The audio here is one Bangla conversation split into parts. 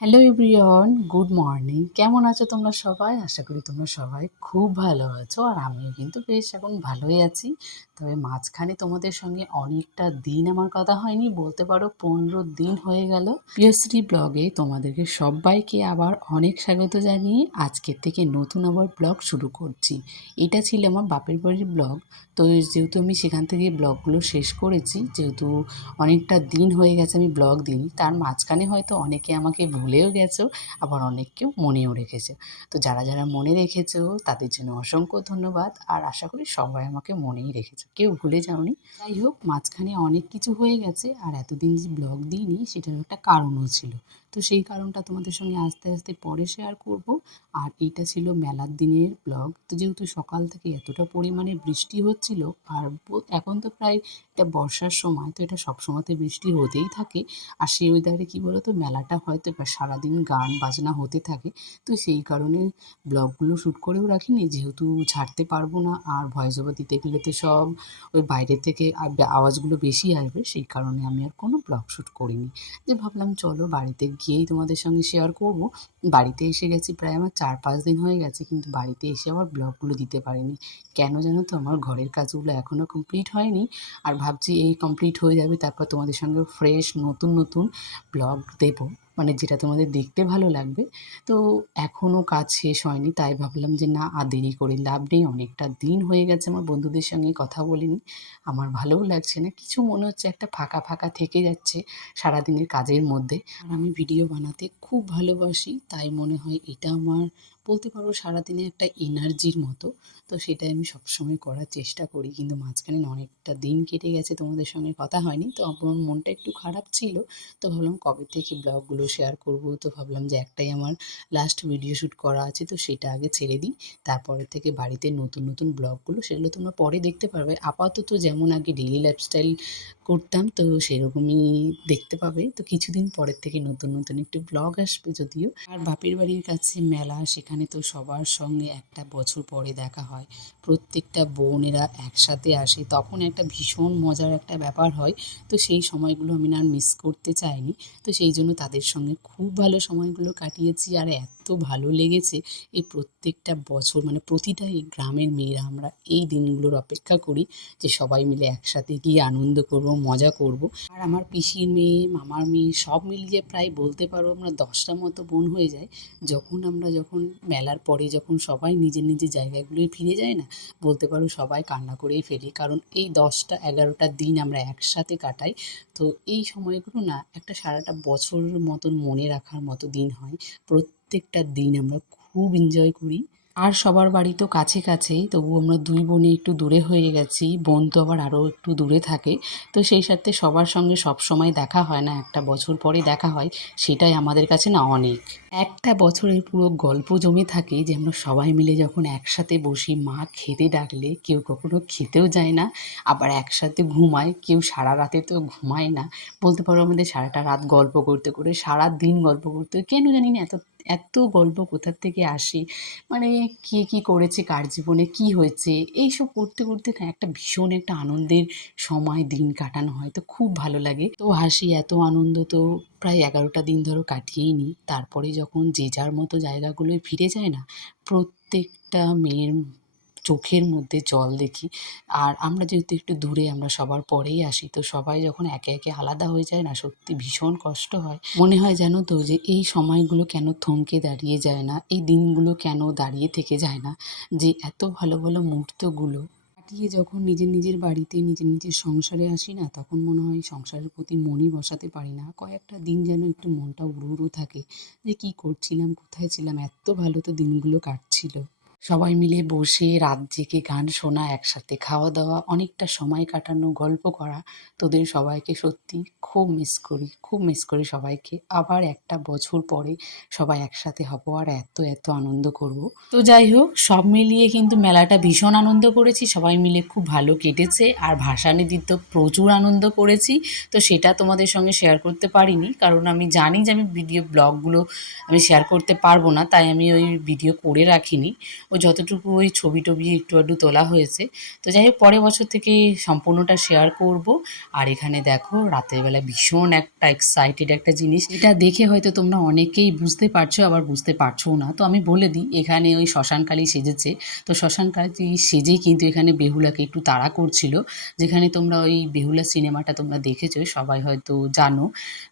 Hello everyone, good morning. কেমন আছো তোমরা সবাই? আশা করি তোমরা সবাই খুব ভালো আছো, আর আমিও কিন্তু বেশ এখন ভালোই আছি। তবে মাঝখানে তোমাদের সঙ্গে অনেকটা দিন আমার কথা হয়নি, বলতে পারো 15 দিন হয়ে গেল। প্রিয়শ্রী ব্লগে তোমাদেরকে সবাইকে আবার অনেক স্বাগত জানিয়ে আজকের থেকে নতুন আবার ব্লগ শুরু করছি। এটা ছিল আমার বাপের বাড়ির ব্লগ। তো যেহেতু আমি সেখান থেকে ব্লগগুলো শেষ করেছি, যেহেতু অনেকটা দিন হয়ে গেছে আমি ব্লগ দিইনি, তার মাঝখানে হয়তো অনেকে আমাকে ভুলেও গেছো, আবার অনেককেও মনেও রেখেছো। তো যারা যারা মনে রেখেছো তাদের জন্য অসংখ্য ধন্যবাদ, আর আশা করি সবাই আমাকে মনেই রেখেছো, কেউ ভুলে যাওনি। যাই হোক, মাঝখানে অনেক কিছু হয়ে গেছে, আর এতদিন যে ব্লগ দিইনি সেটার একটা কারণও ছিল। তো সেই কারণটা তোমাদের সঙ্গে আস্তে আস্তে পরে শেয়ার করব। আর এইটা ছিল মেলার দিনের ব্লগ। তো যেহেতু সকাল থেকে এতটা পরিমাণে বৃষ্টি হচ্ছিল, আর এখন তো প্রায় এটা বর্ষার সময়, তো এটা সবসময়তে বৃষ্টি হতেই থাকে। আর সেই ওয়েদারে কী বলো তো, মেলাটা হয়তো এবার সারাদিন গান বাজনা হতে থাকে। তো সেই কারণে ব্লগগুলো শ্যুট করেও রাখিনি, যেহেতু ছাড়তে পারবো না, আর ভয়েস ওভার দিতে গেলে তো সব ওই বাইরে থেকে আওয়াজগুলো বেশি আসবে, সেই কারণে আমি আর কোনো ব্লগ শ্যুট করিনি। যে ভাবলাম চলো বাড়িতে গিয়েই তোমাদের সঙ্গে শেয়ার করব। বাড়িতে এসে গেছি, প্রায় আমার 4-5 দিন হয়ে গেছে, কিন্তু বাড়িতে এসে আবার ব্লগগুলো দিতে পারিনি। কেন জানো তো, আমার ঘরের কাজগুলো এখনও কমপ্লিট হয়নি। আর ভাবছি এই কমপ্লিট হয়ে যাবে, তারপর তোমাদের সঙ্গে ফ্রেশ নতুন নতুন ব্লগ দেবো, মানে যেটা তোমাদের দেখতে ভালো লাগবে। তো এখনও কাজ শেষ হয়নি, তাই ভাবলাম যে না, আর দেরি করে লাভ নেই। অনেকটা দিন হয়ে গেছে আমার বন্ধুদের সঙ্গে কথা বলিনি, আমার ভালোও লাগছে না কিছু, মনে হচ্ছে একটা ফাঁকা ফাঁকা থেকে যাচ্ছে সারাদিনের কাজের মধ্যে। আর আমি ভিডিও বানাতে খুব ভালোবাসি, তাই মনে হয় এটা আমার, বলতে পারো সারাদিনে একটা এনার্জির মতো। তো সেটাই আমি সবসময় করার চেষ্টা করি, কিন্তু মাঝখানে অনেকটা দিন কেটে গেছে তোমাদের সঙ্গে কথা হয়নি, তো আমার মনটা একটু খারাপ ছিল। তো ভাবলাম কবে থেকে ব্লগগুলো শেয়ার করব, তো ভাবলাম যে একটাই আমার লাস্ট ভিডিও শ্যুট করা আছে, তো সেটা আগে ছেড়ে দিই। তারপরে থেকে বাড়িতে নতুন নতুন ব্লগগুলো, সেগুলো তোমরা পরে দেখতে পারবে। আপাতত যেমন আগে ডেইলি লাইফস্টাইল করতাম, তো সেরকমই দেখতে পাবে। তো কিছুদিন পরের থেকে নতুন নতুন একটু ব্লগ আসবে যদিও। আর বাপের বাড়ির কাছে মেলা, সেখানে তো সবার সঙ্গে একটা বছর পরে দেখা হয়, প্রত্যেকটা বোনেরা একসাথে আসে, তখন একটা ভীষণ মজার একটা ব্যাপার হয়। তো সেই সময়গুলো আমি না আর মিস করতে চাইনি। তো সেই জন্য তাদের সঙ্গে খুব ভালো সময়গুলো কাটিয়েছি, আর এত ভালো লেগেছে। এই প্রত্যেকটা বছর, মানে প্রতিটা এই গ্রামের মেয়েরা আমরা এই দিনগুলোর অপেক্ষা করি, যে সবাই মিলে একসাথে গিয়ে আনন্দ করব, মজা করব। আর আমার পিসির মেয়ে, মামার মেয়ে সব মিলিয়ে প্রায় বলতে পারো আমরা 10টা মতো বোন হয়ে যায়। যখন মেলার পরে যখন সবাই নিজের নিজের জায়গাগুলোয় ফিরে যায় না, বলতে পারো সবাই কান্না করেই ফেলি, কারণ এই 10টা-11টা দিন আমরা একসাথে কাটাই। তো এই সময়গুলো না একটা সারাটা বছরের মতন মনে রাখার মতো দিন হয়। প্রত্যেকটা দিন আমরা খুব এনজয় করি। আর সবার বাড়ি তো কাছে কাছেই, তবু আমরা দুই বোনে একটু দূরে হয়ে গেছি, বোন তো আবার আরও একটু দূরে থাকে। তো সেই সাথে সবার সঙ্গে সব সময় দেখা হয় না, একটা বছর পরে দেখা হয়, সেটাই আমাদের কাছে না অনেক। একটা বছরের পুরো গল্প জমে থাকে, যে আমরা সবাই মিলে যখন একসাথে বসি, মা খেতে ডাকলে কেউ কখনো খেতেও যায় না, আবার একসাথে ঘুমায়, কেউ সারা রাতে তো ঘুমায় না। বলতে পারো আমাদের সারাটা রাত গল্প করতে করে, সারা দিন গল্প করতে, কেন জানি না এত এত গল্প কোথার থেকে আসে, মানে কে কী করেছে, কার জীবনে কী হয়েছে, এইসব করতে করতে না একটা ভীষণ একটা আনন্দের সময় দিন কাটানো হয়, তো খুব ভালো লাগে। তো হাসি, এত আনন্দ তো প্রায় 11টা দিন ধরো কাটিয়েই নিই। তারপরে যখন যে যার মতো জায়গাগুলোয় ফিরে যায় না, প্রত্যেকটা মেয়ের চোখের মধ্যে জল দেখি। আর আমরা যেহেতু একটু দূরে, আমরা সবার পরেই আসি, তো সবাই যখন একে একে আলাদা হয়ে যায় না, সত্যি ভীষণ কষ্ট হয়। মনে হয় জানো তো, যে এই সময়গুলো কেন থমকে দাঁড়িয়ে যায় না, এই দিনগুলো কেন দাঁড়িয়ে থেকে যায় না, যে এত ভালো ভালো মুহূর্তগুলো কাটিয়ে যখন নিজের নিজের বাড়িতে, নিজের নিজের সংসারে আসি না, তখন মনে হয় সংসারের প্রতি মনই বসাতে পারি না। কয়েকটা দিন যেন একটু মনটা উড়ু উড়ু থাকে, যে কী করছিলাম, কোথায় ছিলাম, এত ভালো তো দিনগুলো কাটছিল। সবাই মিলে বসে রাত জেগে গান শোনা, একসাথে খাওয়া দাওয়া, অনেকটা সময় কাটানো, গল্প করা। তোদের সবাইকে সত্যি খুব মিস করি, খুব মিস করি সবাইকে। আবার একটা বছর পরে সবাই একসাথে হব, আর এত এত আনন্দ করব। তো যাই হোক, সব মিলিয়ে কিন্তু মেলাটা ভীষণ আনন্দ করেছি, সবাই মিলে খুব ভালো কেটেছে। আর ভাসানি দিতে প্রচুর আনন্দ করেছি। তো সেটা তোমাদের সঙ্গে শেয়ার করতে পারিনি, কারণ আমি জানি যে আমি ব্লগগুলো আমি শেয়ার করতে পারবো না, তাই আমি ওই ভিডিও করে রাখিনি। ওই যতটুকু ওই ছবি টবি একটু আধটু তোলা হয়েছে। তো যাই হোক পরের বছর থেকে সম্পূর্ণটা শেয়ার করব। আর এখানে দেখো রাতের বেলা ভীষণ একটা এক্সাইটেড একটা জিনিস, এটা দেখে হয়তো তোমরা অনেকেই বুঝতে পারছো আবার বুঝতে পারছো না। তো আমি বলে দিই, এখানে ওই শ্মশানকালী সেজেছে। তো শ্মশানকালী সেজেই কিন্তু এখানে বেহুলাকে একটু তাড়া করছিল, যেখানে তোমরা ওই বেহুলা সিনেমাটা তোমরা দেখেছো, সবাই হয়তো জানো।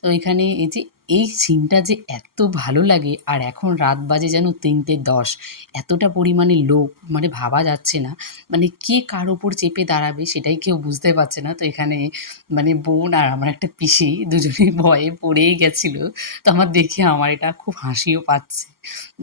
তো এখানে এই যে এই সিনটা যে এত ভালো লাগে, আর এখন রাত বাজে যেন 3:10, এতটা পরিমাণে লোক মানে ভাবা যাচ্ছে না, মানে কে কার ওপর চেপে দাঁড়াবে সেটাই কেউ বুঝতে পারছে না। তো এখানে মানে বোন আর আমার একটা পিসি দুজনেই ভয়ে পড়েই গেছিলো। তো আমার দেখে আমার এটা খুব হাসিও পাচ্ছে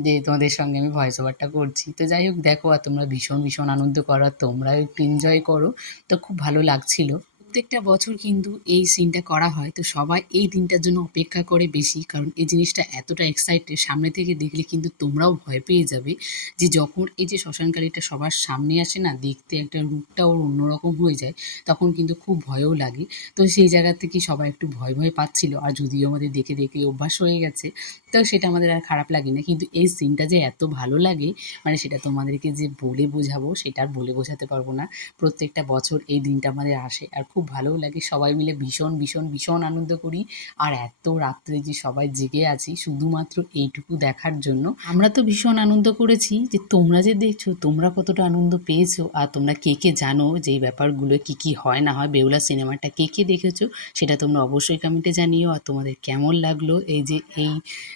যে তোমাদের সঙ্গে আমি ভয়েস ওভারটা করছি। তো যাই হোক দেখো, আর তোমরা ভীষণ ভীষণ আনন্দ করো, আর তোমরাও একটু এনজয় করো। তো খুব ভালো লাগছিল। প্রত্যেকটা বছর কিন্তু এই সিনটা করা হয়, তো সবাই এই দিনটার জন্য অপেক্ষা করে বেশি, কারণ এই জিনিসটা এতটা এক্সাইটেড, সামনে থেকে দেখলে কিন্তু তোমরাও ভয় পেয়ে যাবে যে যখন এই যে শ্মশানকালীটা সবার সামনে আসে না, দেখতে একটা রূপটা ওর অন্যরকম হয়ে যায়, তখন কিন্তু খুব ভয়ও লাগে। তো সেই জায়গা থেকে সবাই একটু ভয় ভয় পাচ্ছিল, আর যদিও আমাদের দেখে দেখে অভ্যাস হয়ে গেছে, তো সেটা আমাদের আর খারাপ লাগে না। কিন্তু এই সিনটা যে এত ভালো লাগে, মানে সেটা তোমাদেরকে যে বলে বোঝাবো সেটা আর বলে বোঝাতে পারবো না। প্রত্যেকটা বছর এই দিনটা আমাদের আসে আর খুব ভালোও লাগে, সবাই মিলে ভীষণ ভীষণ ভীষণ আনন্দ করি। আর এত রাত্রে যে সবাই জেগে আছি শুধুমাত্র এইটুকু দেখার জন্য। আমরা তো ভীষণ আনন্দ করেছি, যে তোমরা যে দেখছো তোমরা কতটা আনন্দ পেয়েছো, আর তোমরা কে কে জানো যে এই ব্যাপারগুলো কি কি হয় না হয়, বেহুলা সিনেমাটা কে কে দেখেছো সেটা তোমরা অবশ্যই কমেন্টে জানিও। আর তোমাদের কেমন লাগলো এই যে এই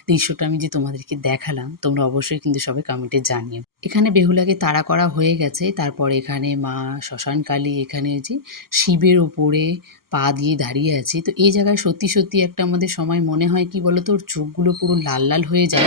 দৃশ্যটা আমি যে তোমাদেরকে দেখালাম, তোমরা অবশ্যই কিন্তু সবাই কমেন্টে জানিও। এখানে বেহুলাকে তাড়া করা হয়ে গেছে, তারপর এখানে মা শ্মশানকালী এখানে যে শিবের ওপরে পা দিয়ে দাঁড়িয়ে আছে। তো এই জায়গায় সত্যি সত্যি একটা আমাদের সময় মনে হয় কি বলতো, ওর চোখগুলো পুরো লাল লাল হয়ে যায়।